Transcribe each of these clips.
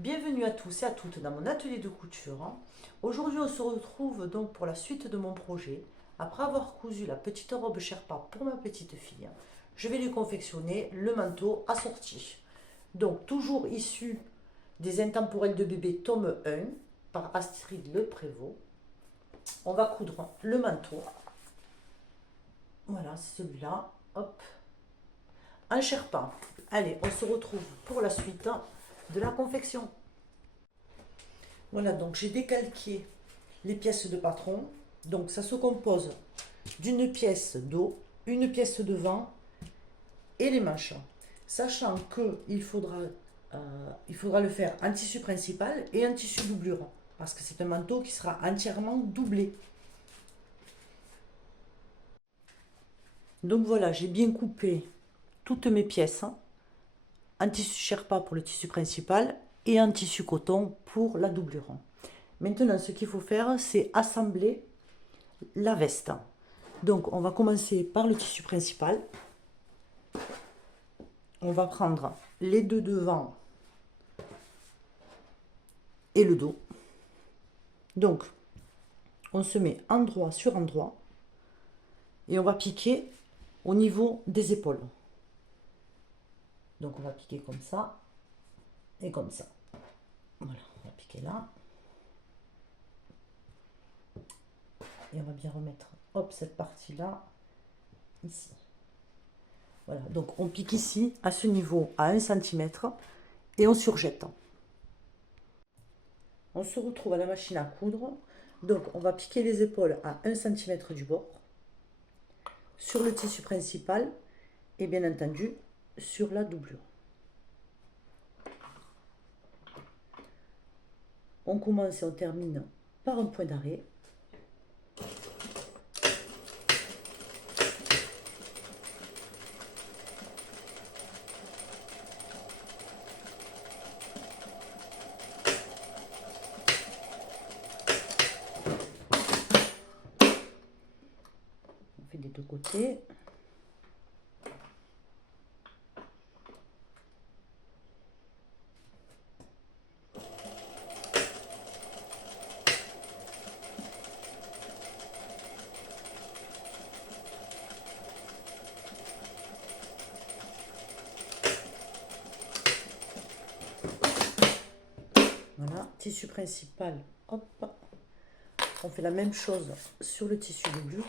Bienvenue à tous et à toutes dans mon atelier de couture. Aujourd'hui on se retrouve donc pour la suite de mon projet. Après avoir cousu la petite robe Sherpa pour ma petite fille, je vais lui confectionner le manteau assorti. Donc toujours issu des Intemporels de bébé tome 1 par Astrid Le Prévost. On va coudre le manteau. Voilà, c'est celui-là. Hop. Un Sherpa. Allez, on se retrouve pour la suite de la confection. Voilà, donc j'ai décalqué les pièces de patron. Donc ça se compose d'une pièce dos, une pièce devant et les manches. Sachant qu'il faudra, le faire en tissu principal et en tissu doublure. Parce que c'est un manteau qui sera entièrement doublé. Donc voilà, j'ai bien coupé toutes mes pièces en tissu Sherpa pour le tissu principal et en tissu coton pour la doublure. Maintenant, ce qu'il faut faire, c'est assembler la veste. Donc, on va commencer par le tissu principal. On va prendre les deux devants et le dos. Donc, on se met endroit sur endroit et on va piquer au niveau des épaules. Donc, on va piquer comme ça et comme ça. Voilà, on va piquer là. Et on va bien remettre, hop, cette partie-là, ici. Voilà, donc on pique ici, à ce niveau, à 1 cm, et on surjette. On se retrouve à la machine à coudre. Donc on va piquer les épaules à 1 cm du bord, sur le tissu principal, et bien entendu, sur la doublure. On commence et on termine par un point d'arrêt. On fait des deux côtés. Voilà, tissu principal, hop. On fait la même chose sur le tissu doublure.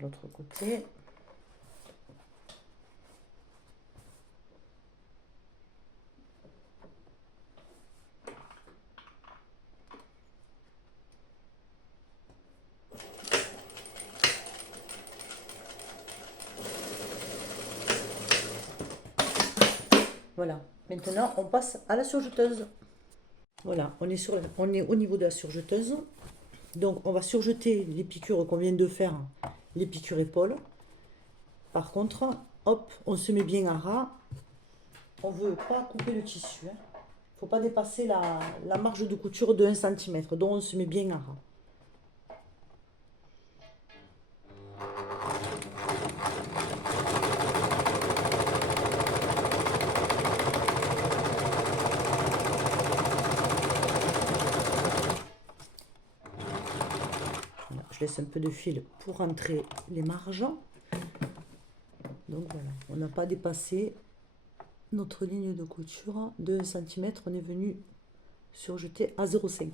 L'autre côté. Voilà, maintenant on passe à la surjeteuse. Voilà, on est au niveau de la surjeteuse. Donc on va surjeter les piqûres qu'on vient de faire, les piqûres épaules. Par contre, hop, on se met bien à ras. On ne veut pas couper le tissu. Il ne faut pas dépasser la marge de couture de 1 cm. Donc on se met bien à ras. Je laisse un peu de fil pour rentrer les marges. Donc voilà, on n'a pas dépassé notre ligne de couture de 1 cm. On est venu surjeter à 0,5.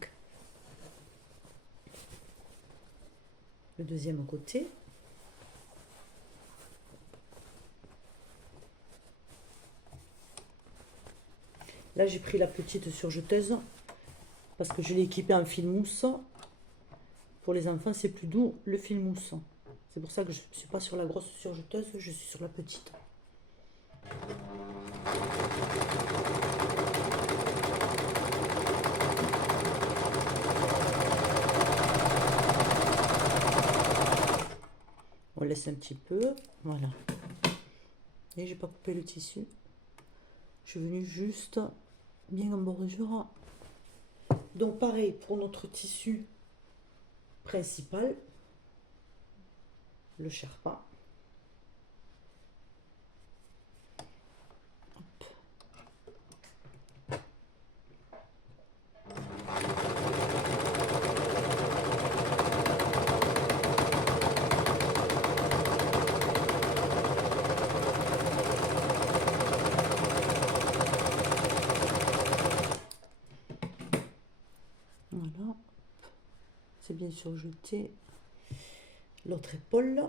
Le deuxième côté. Là, j'ai pris la petite surjeteuse parce que je l'ai équipée en fil mousse. Pour les enfants, c'est plus doux le fil mousse. C'est pour ça que je ne suis pas sur la grosse surjeteuse, je suis sur la petite. laisse un petit peu. Voilà. Et j'ai pas coupé le tissu. Je suis venue juste bien en bordure. Donc pareil pour notre tissu principal, le Sherpa. Voilà, c'est bien sûr jeté l'autre épaule.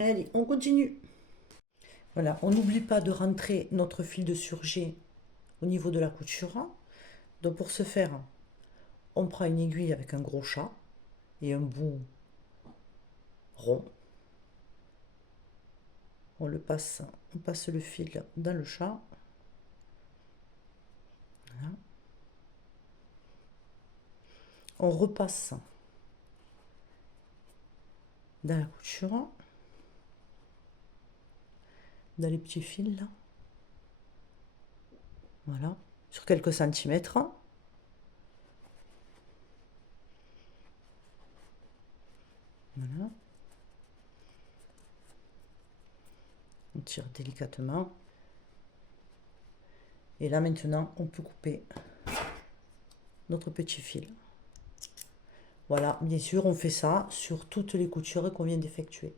Allez, on continue. Voilà, on n'oublie pas de rentrer notre fil de surjet au niveau de la couture. Donc pour ce faire, on prend une aiguille avec un gros chat et un bout rond. On passe le fil dans le chat. Voilà. On repasse dans la couture, dans les petits fils là. Voilà, sur quelques centimètres. Voilà. On tire délicatement. Et là maintenant, on peut couper notre petit fil. Voilà, bien sûr, on fait ça sur toutes les coutures qu'on vient d'effectuer.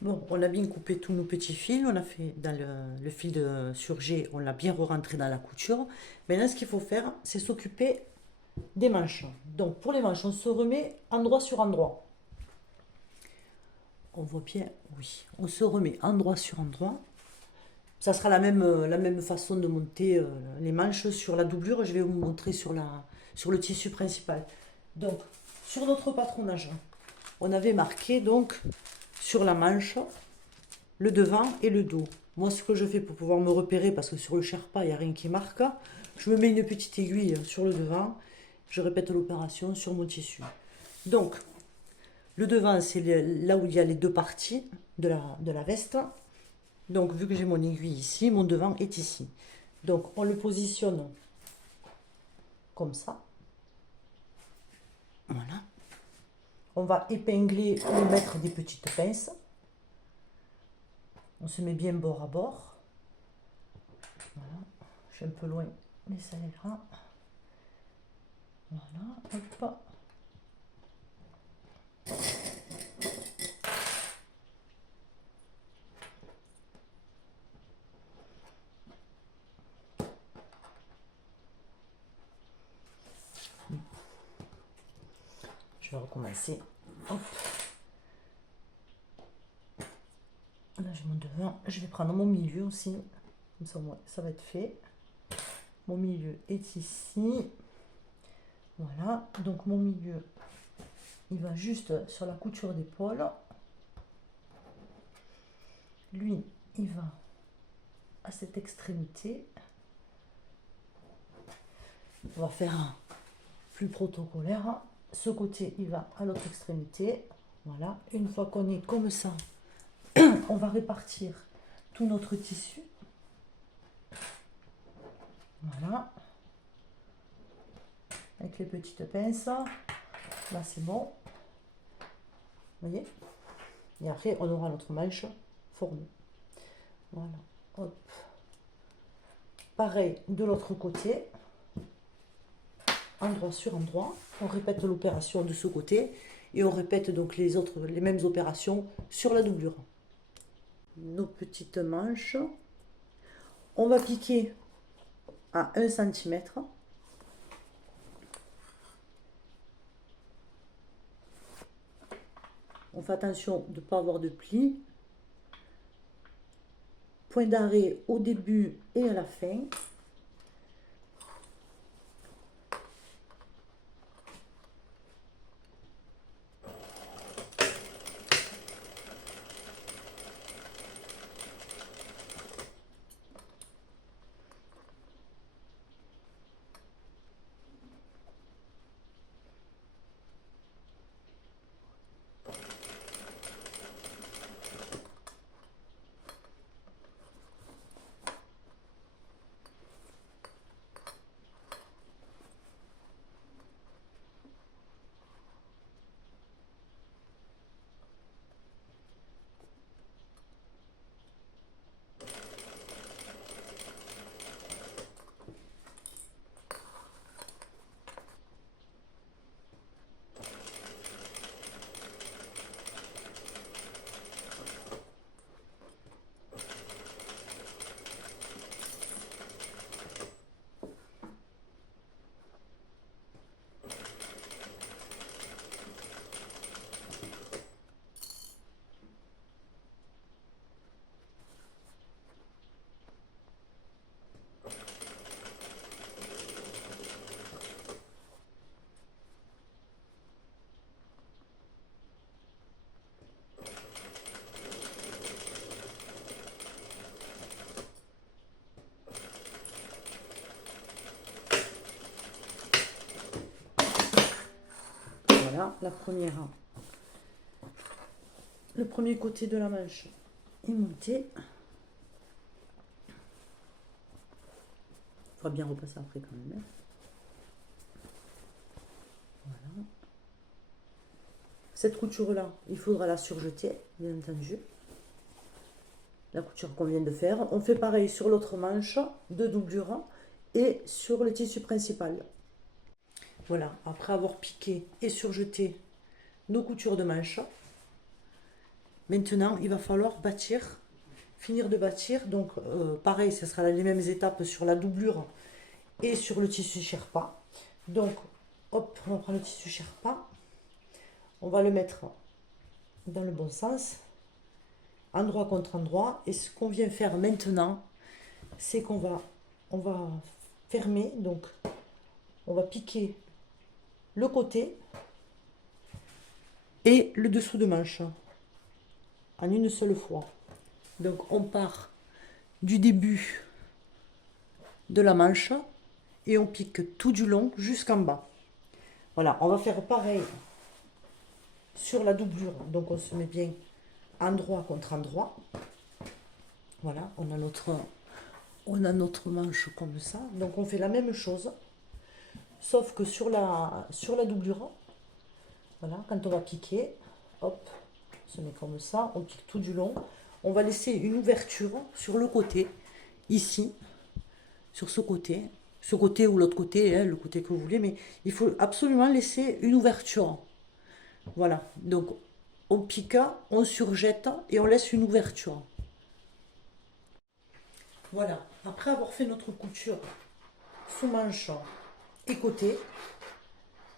Bon, on a bien coupé tous nos petits fils, on a fait dans le fil de surjet, on l'a bien re-rentré dans la couture. Maintenant, ce qu'il faut faire, c'est s'occuper des manches. Donc, pour les manches, on se remet endroit sur endroit. On voit bien, oui, on se remet endroit sur endroit. Ça sera la même façon de monter les manches sur la doublure. Je vais vous montrer sur le tissu principal. Donc, sur notre patronage, on avait marqué donc sur la manche le devant et le dos. Moi, ce que je fais pour pouvoir me repérer, parce que sur le Sherpa, il n'y a rien qui marque, je me mets une petite aiguille sur le devant. Je répète l'opération sur mon tissu. Donc, le devant, c'est là où il y a les deux parties de la veste. Donc, vu que j'ai mon aiguille ici, mon devant est ici. Donc, on le positionne comme ça. Voilà. On va épingler ou mettre des petites pinces. On se met bien bord à bord. Voilà. Je suis un peu loin, mais ça ira. Voilà. Hop. Je vais recommencer. Hop. Là, j'ai mon devant. Je vais prendre mon milieu aussi. Comme ça, moi, ça va être fait. Mon milieu est ici. Voilà. Donc, mon milieu, il va juste sur la couture d'épaule. Lui, il va à cette extrémité. On va faire un plus protocolaire. Ce côté, il va à l'autre extrémité. Voilà. Une fois qu'on est comme ça, on va répartir tout notre tissu. Voilà. Avec les petites pinces. Là, c'est bon. Vous voyez? Et après, on aura notre manche formée. Voilà. Hop. Pareil de l'autre côté. Endroit sur endroit. On répète l'opération de ce côté. Et on répète donc les mêmes opérations sur la doublure. Nos petites manches. On va piquer à 1 cm. On fait attention de ne pas avoir de plis. Point d'arrêt au début et à la fin. Voilà, la première, le premier côté de la manche est monté. Il faudra bien repasser après quand même. Voilà. Cette couture-là, il faudra la surjeter, bien entendu. La couture qu'on vient de faire. On fait pareil sur l'autre manche de doublure et sur le tissu principal. Voilà, après avoir piqué et surjeté nos coutures de manche, maintenant il va falloir bâtir, finir de bâtir. Donc pareil, ce sera les mêmes étapes sur la doublure et sur le tissu Sherpa. Donc hop, on va prendre le tissu Sherpa, on va le mettre dans le bon sens, endroit contre endroit. Et ce qu'on vient faire maintenant, c'est qu'on va, on va fermer, donc on va piquer le côté et le dessous de manche en une seule fois. Donc on part du début de la manche et on pique tout du long jusqu'en bas. Voilà, on va faire pareil sur la doublure. Donc on se met bien endroit contre endroit. Voilà, on a notre manche comme ça. Donc on fait la même chose, sauf que sur la doublure, voilà, quand on va piquer, hop, on se met comme ça, on pique tout du long. On va laisser une ouverture sur le côté, ici, sur ce côté ou l'autre côté, hein, le côté que vous voulez, mais il faut absolument laisser une ouverture. Voilà, donc on pique, on surjette et on laisse une ouverture. Voilà, après avoir fait notre couture sous manche et côté,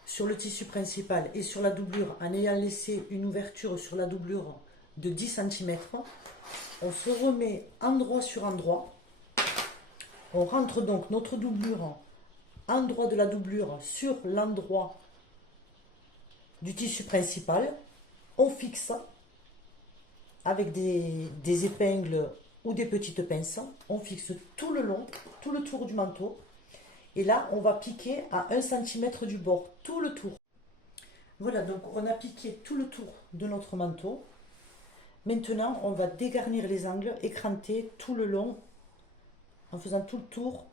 sur le tissu principal et sur la doublure, en ayant laissé une ouverture sur la doublure de 10 cm, on se remet endroit sur endroit. On rentre donc notre doublure, endroit de la doublure sur l'endroit du tissu principal. On fixe avec des épingles ou des petites pinces. On fixe tout le long, tout le tour du manteau. Et là, on va piquer à 1 cm du bord, tout le tour. Voilà, donc on a piqué tout le tour de notre manteau. Maintenant, on va dégarnir les angles, écranter tout le long, en faisant tout le tour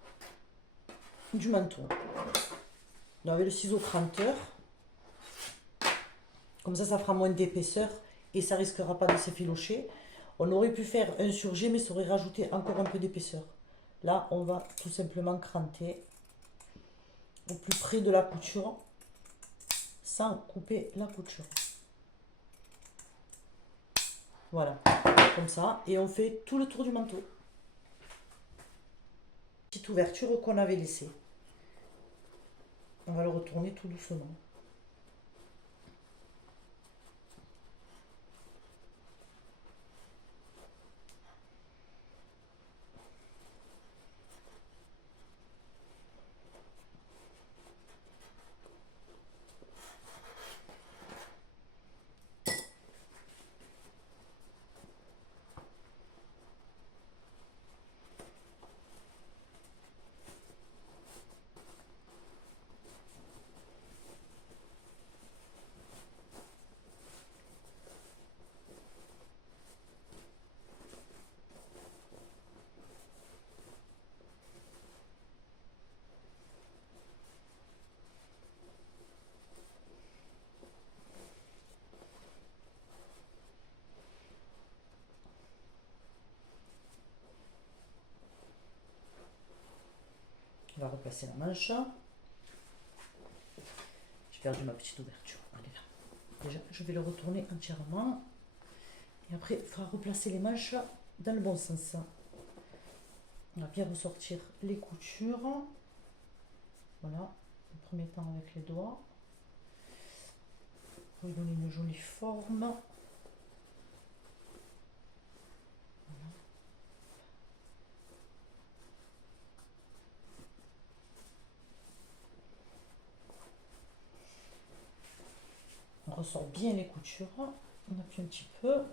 du manteau. Donc avec le ciseau cranteur, comme ça fera moins d'épaisseur et ça risquera pas de s'effilocher. On aurait pu faire un surjet, mais ça aurait rajouté encore un peu d'épaisseur. Là, on va tout simplement cranter au plus près de la couture, sans couper la couture. Voilà, comme ça, et on fait tout le tour du manteau. Petite ouverture qu'on avait laissée. On va le retourner tout doucement. replacer la manche. J'ai perdu ma petite ouverture. Allez là. Déjà, je vais le retourner entièrement. Et après, il faudra replacer les manches dans le bon sens. On va bien ressortir les coutures. Voilà, en premier temps avec les doigts. Pour lui donner une jolie forme. Voilà. On ressort bien les coutures. On appuie un petit peu.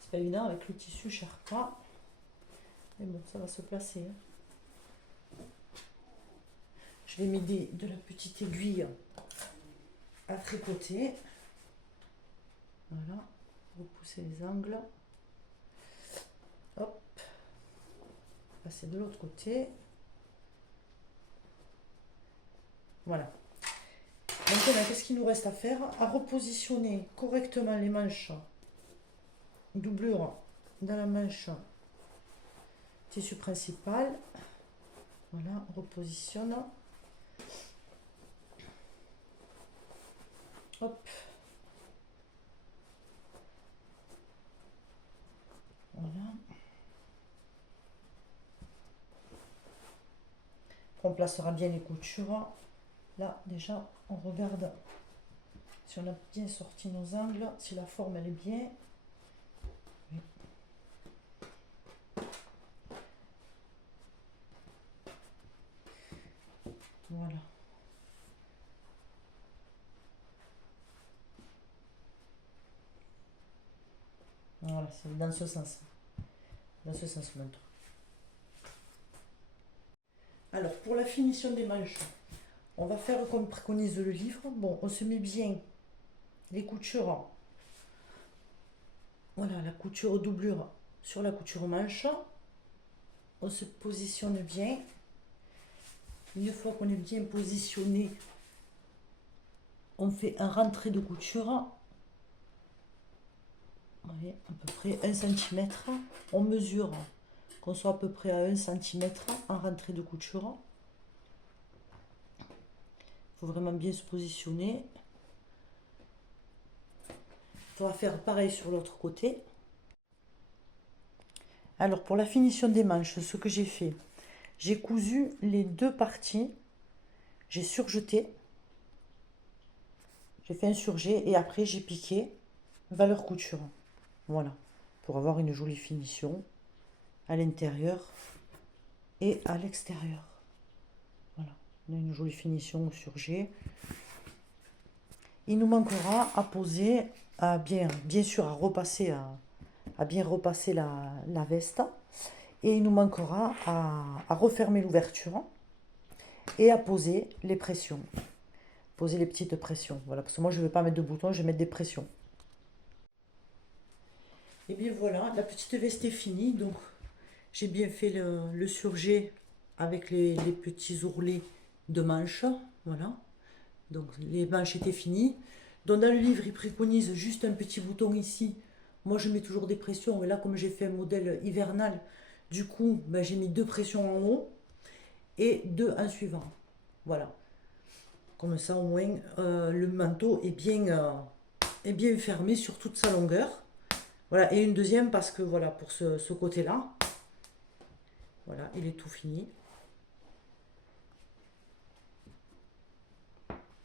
C'est pas évident avec le tissu Sherpa. Mais bon, ça va se placer. Je vais m'aider de la petite aiguille à tricoter. Voilà. Repousser les angles. Hop. Passer de l'autre côté. Voilà. Maintenant, qu'est-ce qu'il nous reste à faire? À repositionner correctement les manches. Doublure dans la manche tissu principal. Voilà, on repositionne. Hop. Voilà. On placera bien les coutures. Là, déjà, on regarde si on a bien sorti nos angles, si la forme elle est bien. Oui. Voilà. Voilà, c'est dans ce sens. Dans ce sens maintenant. Alors, pour la finition des manches, on va faire comme préconise le livre. Bon, on se met bien les coutures. Voilà, la couture doublure sur la couture manche. On se positionne bien. Une fois qu'on est bien positionné, on fait un rentré de couture. Voyez, à peu près 1 cm. On mesure qu'on soit à peu près à 1 cm en rentrée de couture. Il faut vraiment bien se positionner. On va faire pareil sur l'autre côté. Alors pour la finition des manches, ce que j'ai fait, j'ai cousu les deux parties. J'ai surjeté. J'ai fait un surjet et après j'ai piqué valeur couture. Voilà, pour avoir une jolie finition à l'intérieur et à l'extérieur. Voilà, on a une jolie finition au surjet. Il nous manquera à poser, à bien sûr à repasser, à bien repasser la veste. Et il nous manquera à refermer l'ouverture et à poser les pressions. Poser les petites pressions. Voilà, parce que moi je ne vais pas mettre de boutons, je vais mettre des pressions. Et bien voilà, la petite veste est finie. Donc j'ai bien fait le surjet avec les petits ourlets de manches. Voilà. Donc les manches étaient finies. Donc dans le livre, il préconise juste un petit bouton ici. Moi je mets toujours des pressions. Et là, comme j'ai fait un modèle hivernal, du coup, ben, j'ai mis 2 pressions en haut et 2 en suivant. Voilà. Comme ça, au moins, le manteau est bien fermé sur toute sa longueur. Voilà, et une deuxième parce que voilà, pour ce côté-là, voilà, il est tout fini.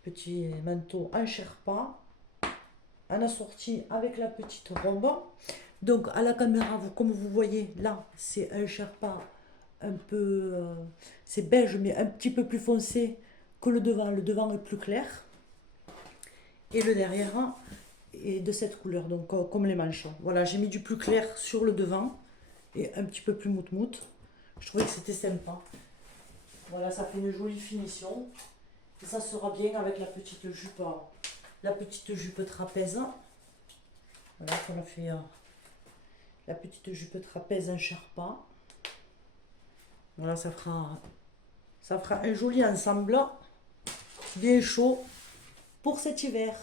Petit manteau en Sherpa, en assorti avec la petite robe. Donc à la caméra, comme vous voyez, là, c'est un Sherpa un peu, c'est beige, mais un petit peu plus foncé que le devant. Le devant est plus clair. Et le derrière est de cette couleur, donc comme les manches. Voilà, j'ai mis du plus clair sur le devant et un petit peu plus moute-moute. Je trouvais que c'était sympa. Voilà, ça fait une jolie finition. Et ça sera bien avec la petite jupe trapèze. Voilà, on a fait la petite jupe trapèze en Sherpa. Voilà, ça fera un joli ensemble bien chaud pour cet hiver.